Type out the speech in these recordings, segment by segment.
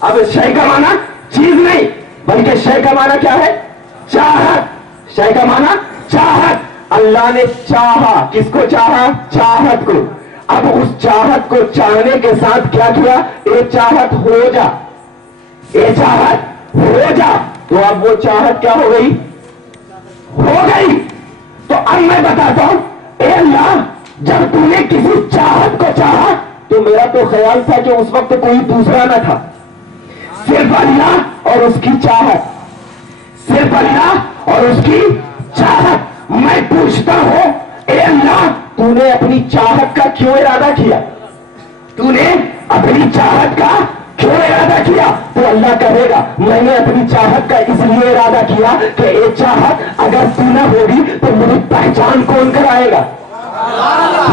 اب شے کا معنی چیز نہیں بلکہ شے کا معنی کیا ہے؟ چاہت. شے کا معنی چاہت. اللہ نے چاہا. کس کو چاہا؟ چاہت کو. اب اس چاہت کو چاہنے کے ساتھ کیا کیا؟ اے چاہت ہو جا, اے چاہت ہو جا. تو اب وہ چاہت کیا ہو گئی؟ ہو گئی. تو اب میں بتاتا ہوں, اے اللہ جب تو نے کسی چاہت کو چاہا تو میرا تو خیال تھا کہ اس وقت کوئی دوسرا نہ تھا, صرف اللہ اور اس کی چاہت, صرف اللہ اور اس کی چاہت. میں پوچھتا ہوں اے اللہ تو نے اپنی چاہت کا کیوں ارادہ کیا؟ تو نے اپنی چاہت کا کیوں ارادہ کیا؟ تو اللہ کہے گا میں نے اپنی چاہت کا اس لیے ارادہ کیا کہ یہ چاہت اگر تو نہ ہوگی تو میری پہچان کون کرائے گا؟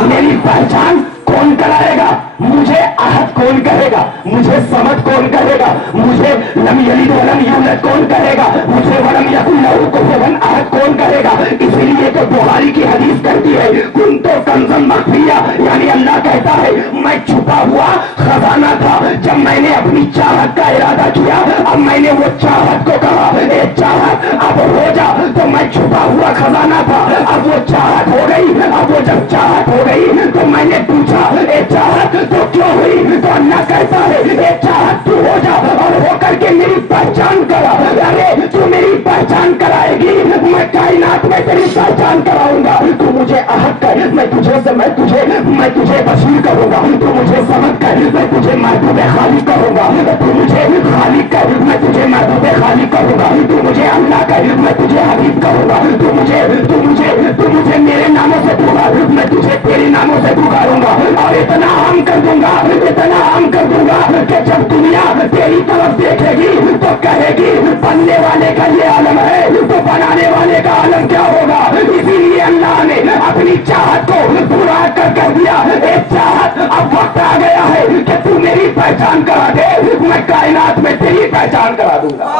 میری پہچان کون کرائے گا؟ مجھے عہد کون کہے گا؟ مجھے سمجھ کون کہے گا؟ مجھے لم یلد ولم یولد کون کہے گا؟ مجھے ولم یکن لہ کفوا احد کون کہے گا؟ اسی لیے تو بخاری کی حدیث کہتی ہے کنت کنزا مخفیا, یعنی اللہ کہتا ہے میں چھپا ہوا خزانہ تھا. جب میں نے اپنی چاہت کا ارادہ کیا, اب میں نے وہ چاہت کو کہا اے چاہت اب ہو جا. تو میں چھپا ہوا خزانہ تھا, اب وہ چاہت ہو گئی. اب وہ جب چاہت ہو گئی تو میں نے پوچھا اے چاہت تو کیوں ہوئی؟ تو اللہ کہتا ہے اے چاہت تو ہو جا اور ہو کر کے میری پہچان کرا. ارے تو میری پہچان کرائے گی, میں کائنات میں تیری پہچان کراؤں گا. تو مجھے عہد کر, میں تجھے بشیر کروں گا. تو مجھے سمجھ کر, میں تجھے محبوب خالق کروں گا. تو مجھے خالق کر, میں تجھے محبوب خالق کروں گا. تو مجھے اللہ کر, میں تجھے حبیب کروں گا. تو مجھے میرے ناموں سے پکار, میں تجھے تیرے ناموں سے پکاروں گا. اور اتنا عام کر دوں گا, اتنا عام کر دوں گا کہ جب دنیا تیری طرف دیکھے گی تو کہے گی بننے والے کا یہ عالم ہے تو بنانے والے کا عالم کیا ہوگا. اسی لیے اللہ نے اپنی چاہت کو پورا کر دیا. اے چاہت اب وقت آ گیا ہے کہ تو میری پہچان کرا دے, میں کائنات میں تیری پہچان کرا دوں گا.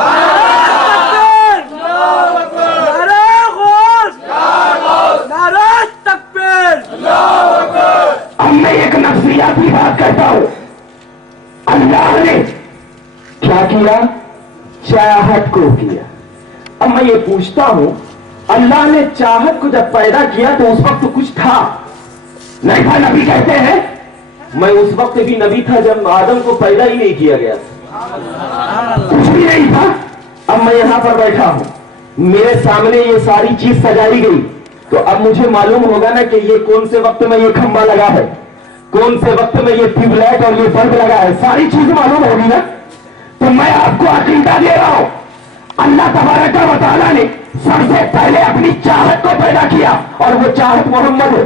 اب میں ایک نفسیاتی بات کہتا ہوں. اللہ نے کیا کیا؟ چاہت کو کیا. اب میں یہ پوچھتا ہوں اللہ نے چاہت کو جب پیدا کیا تو اس وقت کچھ تھا نہیں تھا؟ نبی کہتے ہیں میں اس وقت بھی نبی تھا جب آدم کو پیدا ہی نہیں کیا گیا, کچھ بھی نہیں تھا. اب میں یہاں پر بیٹھا ہوں, میرے سامنے یہ ساری چیز سجائی گئی, تو اب مجھے معلوم ہوگا نا کہ یہ کون سے وقت میں یہ کھمبا لگا ہے, کون سے وقت میں یہ ٹیوب لائٹ اور یہ بلب لگا ہے, ساری چیز معلوم ہوگی نا. تو میں آپ کو عقیدہ دے رہا ہوں اللہ تبارک و تعالیٰ نے سب سے پہلے اپنی چاہت کو پیدا کیا اور وہ چاہت محمد ہے,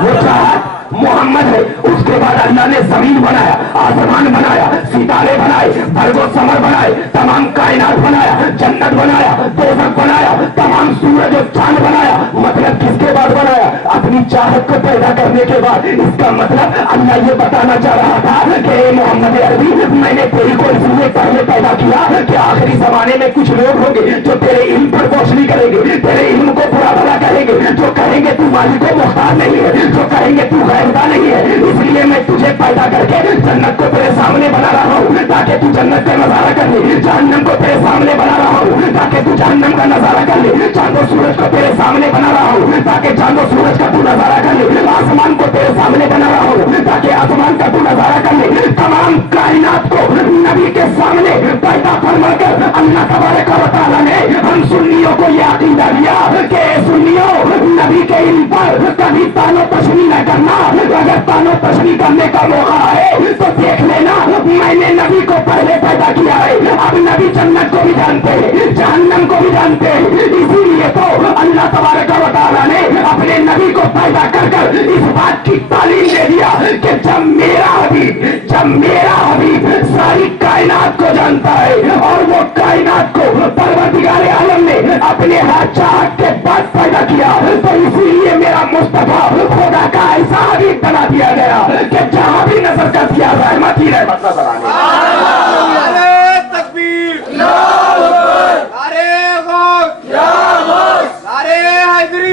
وہ چاہت محمد ہے. اس کے بعد اللہ نے زمین بنایا, آسمان بنایا, ستارے بنائے, برگ و ثمر بنائے, تمام کائنات بنایا, جنت بنایا, دوزخ بنایا, تمام سورج و چاند بنایا. مطلب کس کے بعد بنایا؟ اپنی چاہت کو پیدا کرنے کے بعد. اس کا مطلب اللہ یہ بتانا چاہ رہا تھا کہ اے محمد عربی میں نے تیری کو اس لیے پہلے پیدا کیا کہ آخری زمانے میں کچھ لوگ ہوں گے جو تیرے علم پر روشنی کریں گے, تیرے علم کو برا بھلا کہیں گے, جو کہیں گے تو مالک و مختار نہیں ہے, جو کہیں گے تو غیرتا نہیں ہے. اس لیے میں تجھے پیدا کر کے جنت کو تیرے سامنے بنا رہا ہوں تاکہ تو جنت کا نظارہ کر لے, جہنم کو تیرے سامنے بنا رہا ہوں تاکہ تو جہنم کا نظارہ کر لے, چاند و سورج کو تیرے سامنے بنا رہا ہوں تاکہ چاند و سورج کا تو نظارہ کر لے, آسمان کو تیرے سامنے بنا رہا ہوں تاکہ آسمان کا تو نظارہ کر لے. تمام کائنات کو نبی کے سامنے پیدا فرما کر اللہ تبارک و تعالیٰ نے ہم سنیوں کو یہ عقیدہ دیا کہ سنیوں نبی کے علم پر کبھی تانو تشنی نہ کرنا. اگر تانو تشنی کرنے کا موقع ہے تو دیکھ لینا میں نے نبی کو پہلے پیدا کیا ہے. اب نبی جنت کو بھی جانتے ہیں, جہنم کو بھی جانتے ہیں. اسی لیے تو اللہ تبارک و تعالیٰ نے اپنے نبی کو پیدا کر کر اس بات کی تعلیم دے دیا کہ جب میرا حبیب ساری کائنات کو جانتا ہے اور وہ کائنات کو پروردگار عالم نے اپنے ہاتھ چاہت کے